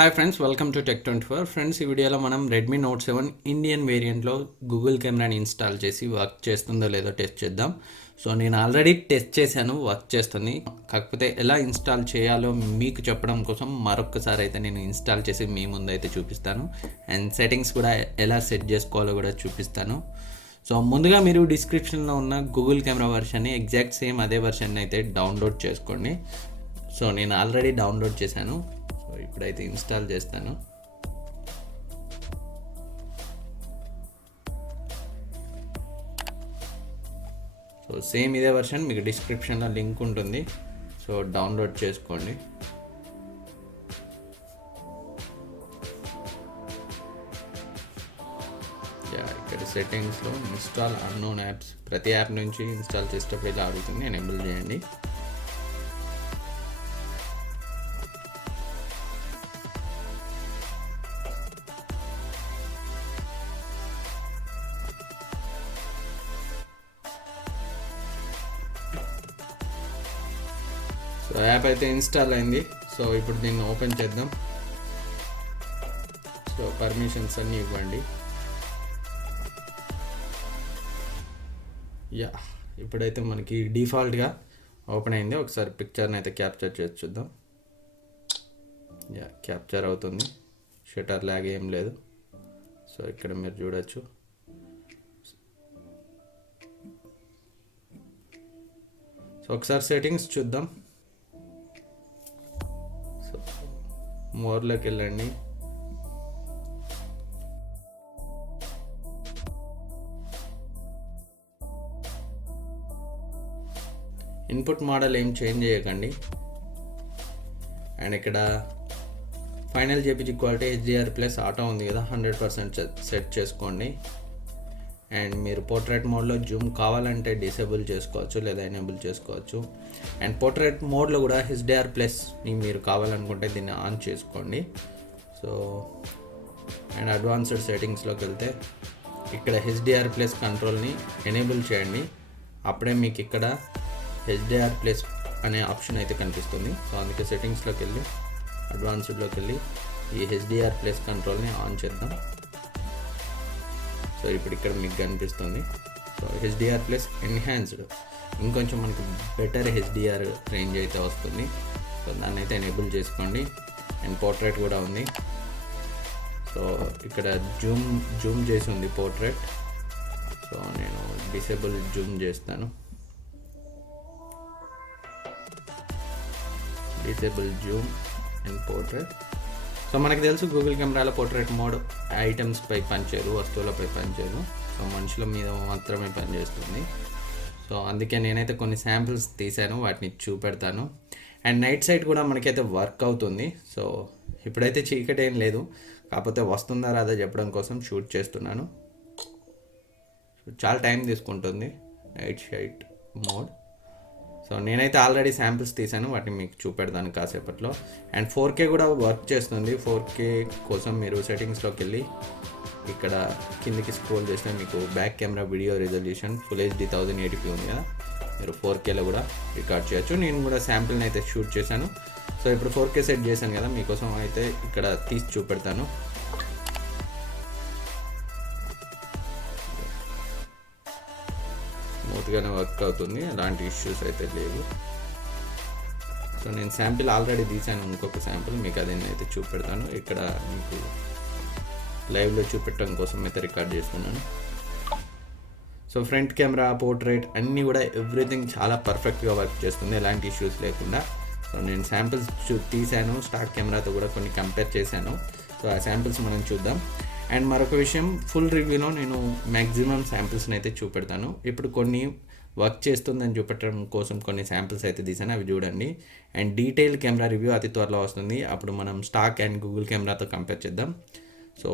Hi friends, welcome to Tech24. Friends, ఈ వీడియోలో మనం రెడ్మీ నోట్ 7 ఇండియన్ వేరియంట్లో గూగుల్ కెమెరాని ఇన్స్టాల్ చేసి వర్క్ చేస్తుందో లేదో టెస్ట్ చేద్దాం. సో నేను ఆల్రెడీ టెస్ట్ చేశాను, వర్క్ చేస్తుంది. కాకపోతే ఎలా ఇన్స్టాల్ చేయాలో మీకు చెప్పడం కోసం మరొకసారి అయితే నేను ఇన్స్టాల్ చేసి మీ ముందు అయితే చూపిస్తాను. అండ్ సెట్టింగ్స్ కూడా ఎలా సెట్ చేసుకోవాలో కూడా చూపిస్తాను. సో ముందుగా మీరు డిస్క్రిప్షన్లో ఉన్న గూగుల్ కెమెరా వర్షన్ని ఎగ్జాక్ట్ సేమ్ అదే వర్షన్ అయితే డౌన్లోడ్ చేసుకోండి. సో నేను ఆల్రెడీ డౌన్లోడ్ చేశాను. సో ఇప్పుడైతే ఇన్స్టాల్ చేస్తాను. సో సేమ్ ఇదే వర్షన్, మీకు డిస్క్రిప్షన్లో లింక్ ఉంటుంది. సో డౌన్లోడ్ చేసుకోండి. ఇక్కడ సెట్టింగ్స్లో ఇన్స్టాల్ అన్నోన్ యాప్స్, ప్రతి యాప్ నుంచి ఇన్స్టాల్ చేసేటప్పుడు ఇలా అడుగుతుంది, ఎనేబుల్ చేయండి. సో యాప్ అయితే ఇన్స్టాల్ అయింది. సో ఇప్పుడు దీన్ని ఓపెన్ చేద్దాం. సో పర్మిషన్స్ అన్నీ ఇవ్వండి. ఇప్పుడైతే మనకి డిఫాల్ట్గా ఓపెన్ అయింది. ఒకసారి పిక్చర్ని అయితే క్యాప్చర్ చేసి చూద్దాం. క్యాప్చర్ అవుతుంది, షటర్ లాగ్ ఏం లేదు. సో ఇక్కడ మీరు చూడొచ్చు. సో ఒకసారి సెట్టింగ్స్ చూద్దాం. సో మోర్లోకి వెళ్ళండి. ఇన్పుట్ మోడల్ ఏం చేంజ్ చేయకండి. అండ్ ఇక్కడ final JPG quality HDR+ auto ఉంది కదా, 100% సెట్ చేసుకోండి. అండ్ మీరు పోర్ట్రేట్ మోడ్లో జూమ్ కావాలంటే డిసేబుల్ చేసుకోవచ్చు లేదా ఎనేబుల్ చేసుకోవచ్చు. అండ్ పోర్ట్రేట్ మోడ్లో కూడా HDR+ని మీరు కావాలనుకుంటే దీన్ని ఆన్ చేసుకోండి. సో అండ్ అడ్వాన్స్డ్ సెట్టింగ్స్లోకి వెళ్తే ఇక్కడ HDR+ కంట్రోల్ని ఎనేబుల్ చేయండి. అప్పుడే మీకు ఇక్కడ HDR+ అనే ఆప్షన్ అయితే కనిపిస్తుంది. సో అందుకే సెట్టింగ్స్లోకి వెళ్ళి అడ్వాన్స్డ్లోకి వెళ్ళి ఈ HDR+ కంట్రోల్ని ఆన్ చేద్దాం. సో ఇప్పుడు ఇక్కడ మీకు కనిపిస్తుంది. సో HDR+ ఎన్హాన్స్డ్, ఇంకొంచెం మనకి బెటర్ HDR రేంజ్ అయితే వస్తుంది. సో దాన్ని అయితే ఎనేబుల్ చేసుకోండి. అండ్ పోర్ట్రేట్ కూడా ఉంది. సో ఇక్కడ జూమ్ చేసి ఉంది పోర్ట్రేట్. సో నేను డిసేబుల్ జూమ్ చేస్తాను. Disable zoom and portrait. So మనకి తెలుసు గూగుల్ కెమెరాలో పోర్ట్రేట్ మోడ్ ఐటమ్స్పై పనిచేయదు, వస్తువులపై పనిచేయదు. సో మనుషుల మీద మాత్రమే పనిచేస్తుంది. సో అందుకే నేనైతే కొన్ని శాంపిల్స్ తీసాను, వాటిని చూపెడతాను. అండ్ నైట్ సైడ్ కూడా మనకైతే వర్క్ అవుతుంది. సో ఇప్పుడైతే చీకటి ఏం లేదు, కాకపోతే వస్తుందా రాదా చెప్పడం కోసం షూట్ చేస్తున్నాను. చాలా టైం తీసుకుంటుంది నైట్ సైడ్ మోడ్. సో నేనైతే ఆల్రెడీ శాంపిల్స్ తీసాను, వాటిని మీకు చూపెడతాను కాసేపట్లో. అండ్ 4K కూడా వర్క్ చేస్తుంది. 4K కోసం మీరు సెట్టింగ్స్లోకి వెళ్ళి ఇక్కడ కిందికి స్క్రోల్ చేస్తే మీకు back camera video resolution full HD 1080p ఉంది కదా, మీరు 4Kలో కూడా రికార్డ్ చేయొచ్చు. నేను కూడా శాంపిల్ని అయితే షూట్ చేశాను. సో ఇప్పుడు 4K సెట్ చేశాను కదా, మీకోసం అయితే ఇక్కడ తీసి చూపెడతాను. స్మూత్గానే వర్క్ అవుతుంది, ఎలాంటి ఇష్యూస్ అయితే లేవు. సో నేను శాంపిల్ ఆల్రెడీ తీసాను, ఇంకొక శాంపిల్ మీకు అది అయితే చూపెడతాను. ఇక్కడ మీకు లైవ్లో చూపెట్టడం కోసం అయితే రికార్డ్ చేస్తున్నాను. సో ఫ్రంట్ కెమెరా, పోర్ట్రేట్ అన్నీ కూడా ఎవ్రీథింగ్ చాలా పర్ఫెక్ట్గా వర్క్ చేస్తుంది, ఎలాంటి ఇష్యూస్ లేకుండా. సో నేను శాంపిల్స్ తీసాను, స్టాక్ కెమెరాతో కూడా కొన్ని కంపేర్ చేశాను. సో ఆ శాంపిల్స్ మనం చూద్దాం. అండ్ మరొక విషయం, ఫుల్ రివ్యూలో నేను మ్యాక్సిమం శాంపిల్స్ని అయితే చూపెడతాను. ఇప్పుడు కొన్ని వర్క్ చేస్తుందని చూపెట్టడం కోసం కొన్ని శాంపిల్స్ అయితే తీసాను, అవి చూడండి. అండ్ డీటెయిల్ కెమెరా రివ్యూ అతి త్వరలో వస్తుంది. అప్పుడు మనం స్టాక్ అండ్ గూగుల్ కెమెరాతో కంపేర్ చేద్దాం. సో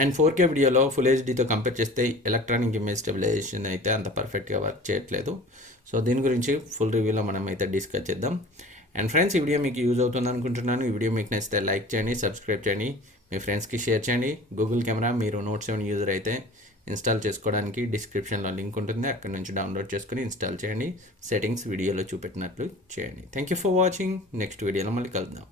అండ్ 4K వీడియోలో ఫుల్ హెచ్డీతో కంపేర్ చేస్తే ఎలక్ట్రానిక్ ఇమేజ్ స్టెబిలైజేషన్ అయితే అంత పర్ఫెక్ట్గా వర్క్ చేయట్లేదు. సో దీని గురించి ఫుల్ రివ్యూలో మనం అయితే డిస్కస్ చేద్దాం. అండ్ ఫ్రెండ్స్, ఈ వీడియో మీకు యూజ్ అవుతుంది అనుకుంటున్నాను. ఈ వీడియో మీకు నచ్చితే లైక్ చేయండి, సబ్స్క్రైబ్ చేయండి, మీ ఫ్రెండ్స్కి షేర్ చేయండి. గూగుల్ కెమెరా మీరు Note 7 యూజర్ అయితే ఇన్స్టాల్ చేసుకోవడానికి డిస్క్రిప్షన్లో లింక్ ఉంటుంది, అక్కడ నుంచి డౌన్లోడ్ చేసుకుని ఇన్స్టాల్ చేయండి. సెట్టింగ్స్ వీడియోలో చూపెట్టినట్లు చేయండి. Thank you for watching. Next వీడియోలో మళ్ళీ కలుద్దాం.